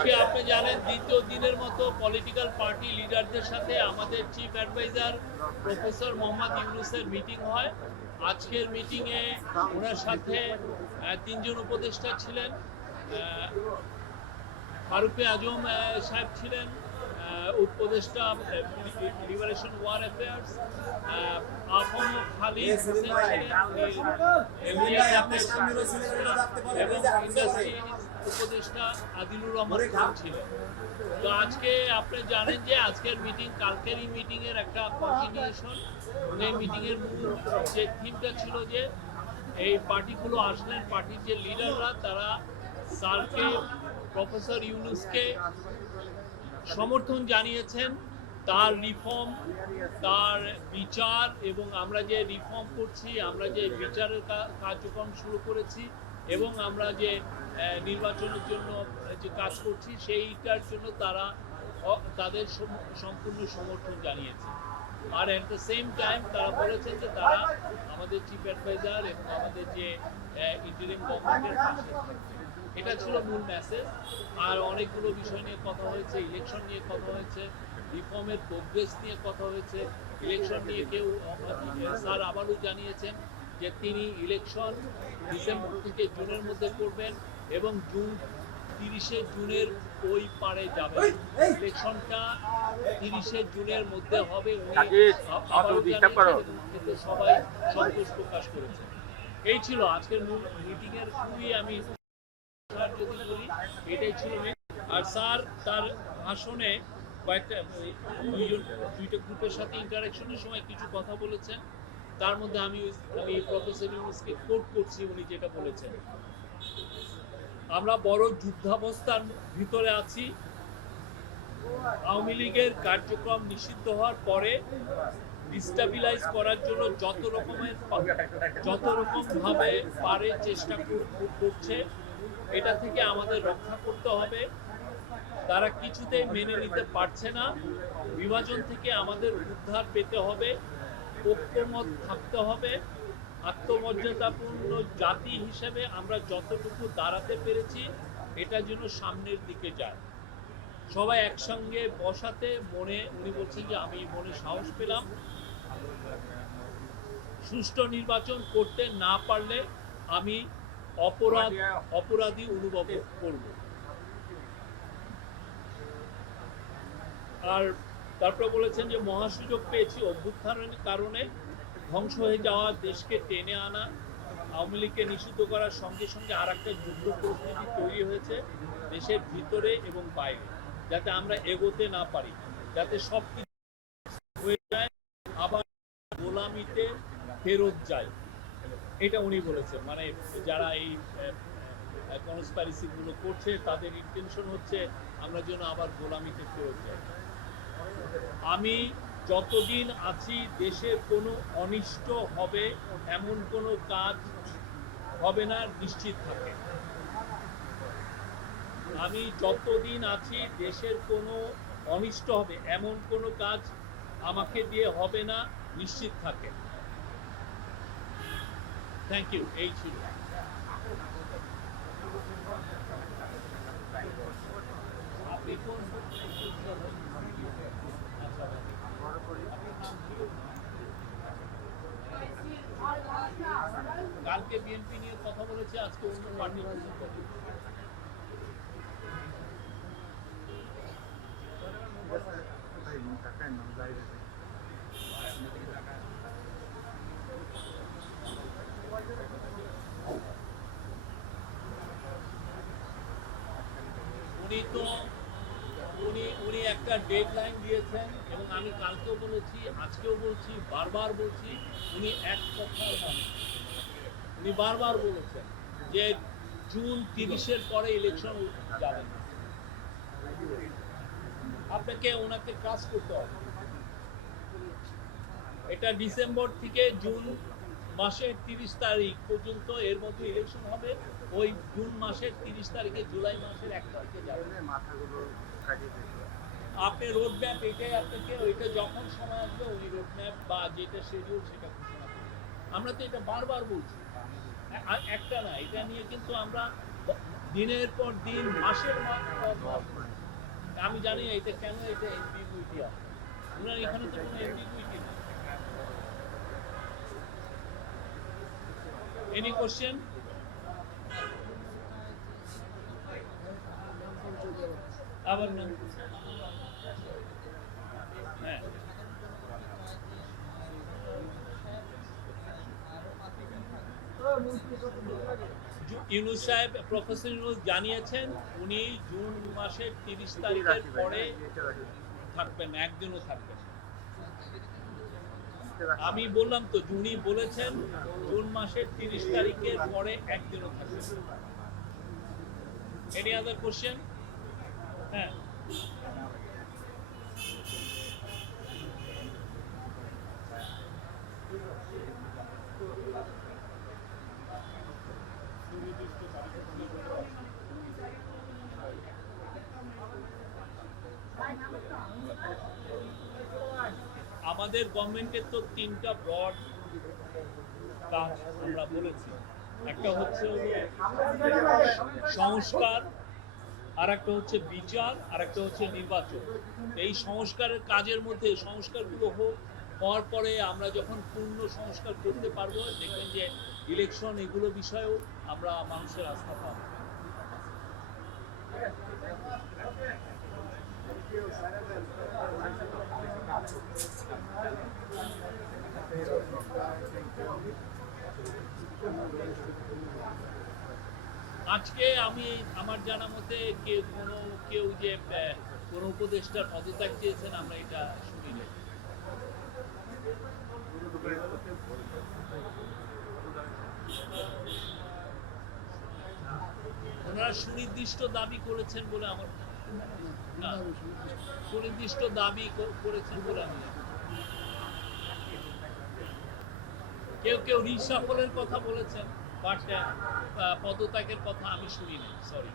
আজকে আপনি জানেন দ্বিতীয় দিনের মতো পলিটিক্যাল পার্টি লিডারদের সাথে আমাদের চিফ অ্যাডভাইজার প্রফেসর মোহাম্মদ ইউনুসের মিটিং হয়। আজকের মিটিংয়ে ওনার সাথে তিনজন উপদেষ্টা ছিলেন। ফারুকে আজম সাহেব ছিলেন উপদেষ্টা liberation war affairs, AFM Khalid Hossain এবং ইন্ডাস্ট্রি উপদেষ্টা আদিলুর রহমান খান ছিলেন। তো আজকে আপনি জানেন যে আজকের মিটিং কালকেরই মিটিং এর একটা কন্টিনিউশন। এই মিটিং এর মূল যে থিমটা ছিল যে এই পার্টিগুলো আসলেন, পার্টির যে লিডাররা তারা স্যারকে প্রফেসর ইউনুসকে সমর্থন জানিয়েছেন, তার রিফর্ম, তার বিচার এবং আমরা যে রিফর্ম করছি, আমরা যে বিচারের কার্যক্রম শুরু করেছি এবং আমরা যে নির্বাচনের জন্য যে কাজ করছি সেইটার জন্য তারা তাদের সম্পূর্ণ সমর্থন জানিয়েছে। আর অ্যাট দ্য সেম টাইম তারা বলেছেন যে তারা আমাদের চিফ অ্যাডভাইজার এবং আমাদের যে ইন্টারিম গভর্নমেন্টের পাশে থাকবে। এটা ছিল মূল মেসেজ। আর অনেকগুলো বিষয় নিয়ে কথা হয়েছে, ইলেকশন নিয়ে কথা হয়েছে, রিফর্মের প্রোগ্রেস নিয়ে কথা হয়েছে। ইলেকশন নিয়ে কেউ স্যার আবারও জানিয়েছেন যে তিনি ইলেকশন ডিসেম্বর থেকে জুনের মধ্যে করবেন এবং 30শে জুনের ওই পারে যাবেন। ইলেকশনটা 30শে জুনের মধ্যে হবে, কিন্তু সবাই সন্তোষ প্রকাশ করেছে। এই ছিল আজকের মূল মিটিংয়ের শুরুই আমি যদি বলি এটাই ছিল। আর স্যার তার ভাষণে কয়েকটা দুইটা গ্রুপের সাথে ইন্টারাকশনের সময় কিছু কথা বলেছেন। তার মধ্যে আমি প্রফেসর ইউনুসকে কোট করছি, উনি যেটা বলেছেন, আমরা বড় যুদ্ধাবস্থার ভিতরে আছি। আওয়ামী লীগের কার্যক্রম নিষিদ্ধ হওয়ার পরে ডিস্টাবিলাইজ করার জন্য যত রকম ভাবে পারে চেষ্টা করছে। এটা থেকে আমাদের রক্ষা করতে হবে। তারা কিছুতেই মেনে নিতে পারছে না। বিভাজন থেকে আমাদের উদ্ধার পেতে হবে, ঐক্যমত থাকতে হবে। আত্মমর্যাদাপূর্ণ জাতি হিসেবে আমরা যতটুকু দাঁড়াতে পেরেছি এটা যেন সামনের দিকে যায়। সবাই একসঙ্গে বসাতে মনে, উনি বলছেন যে আমি মনে সাহস পেলাম। সুষ্ঠু নির্বাচন করতে না পারলে আমি অপরাধী অনুভব করব। আর তারপরে বলেছেন যে মহাসুযোগ পেয়েছি অভ্যুত্থানের কারণে ধ্বংস হয়ে যাওয়া দেশকে টেনে আনা, আওয়ামী লীগকে নিষিদ্ধ করার সঙ্গে সঙ্গে আর একটা যুদ্ধ পরিস্থিতি তৈরি হয়েছে দেশের ভিতরে এবং বাইরে, যাতে আমরা এগোতে না পারি, যাতে সব কিছু হয়ে যায় আবার গোলামিতে ফেরত যায়। এটা উনি বলেছেন। মানে যারা এই কনস্পাইরেসিগুলো করছে তাদের ইন্টেনশন হচ্ছে আমরা যেন আবার গোলামিতে ফেরত যাই। আমি যতদিন আছি দেশের কোনো অনিষ্ট হবে এমন কোনো কাজ হবে না নিশ্চিত থাকে। আমি যতদিন আছি দেশের কোনো অনিষ্ট হবে এমন কোনো কাজ আমাকে দিয়ে হবে না নিশ্চিত থাকে। Thank you. এই ছিল। আপনি কোন কালকে বিএনপি নিয়ে কথা বলেছে, আজকে অন্য পার্টি। উনি একটা ডেডলাইন দিয়েছেন এবং আমি কালকেও বলেছি, আজকেও বলছি, বারবার বলছি, উনি এক কথার মানুষ। উনি বারবার বলেছেন যে জুন 30-এর পরে ইলেকশন যাবে না। আপনাকে ওনাকে কাজ করতে হবে। এটা ডিসেম্বর থেকে জুন মাসের 30 তারিখ পর্যন্ত এর মধ্যে ইলেকশন হবে। ওই জুন মাসের 30 তারিখে জুলাই মাসের 1 তারিখে যাবে। আপনি রোড ম্যাপ এটাই আপনাকে, ওইটা যখন সময় আসবে উনি রোড ম্যাপ বা যেটা শিডিউল সেটা ঘোষণা করবেন। আমরা তো এটা বারবার বলছি, একটা না, এটা নিয়ে কিন্তু আমরা দিনের পর দিন মাসের পর মাস, আমি জানি এটা কেন এটা এমবিগুইটি আছে। ওনার এখানে তো কোনো এমবিগুইটি নেই। Any question? আবার না, হ্যাঁ, ইউনুস সাহেব, প্রফেসর ইউনুস জানিয়েছেন উনি জুন মাসের 30 তারিখের পরে থাকবেন, একদিনও থাকবেন। আমি বললাম তো, উনি বলেছেন জুন মাসের 30 তারিখের পরে একদিনও থাকবেন। Any other question? হ্যাঁ, আমাদের গভর্নমেন্টের তো 3টা ব্রড কাজ আমরা বলেছি। একটা হচ্ছে সংস্কার, আর একটা হচ্ছে বিচার, আর একটা হচ্ছে নির্বাচন। এই সংস্কারের কাজের মধ্যে সংস্কারগুলো হওয়ার পরে আমরা যখন পূর্ণ সংস্কার করতে পারবো, দেখবেন যে ইলেকশন এগুলো বিষয়েও আমরা মানুষের আস্থা পাবো। আজকে আমি আমার জানা মতে কেউ যে কোনো উপদেষ্টার পদত্যাগ চেয়েছেন, আমরা এটা শুনি নাই। ওনারা সুনির্দিষ্ট দাবি করেছেন বলে আমার না, সুনির্দিষ্ট দাবি করেছেন বলে আমি জানি। কেউ কেউ রিসাফলের কথা বলেছেন, বাট পদত্যাগের কথা আমি শুনি নাই, সরি।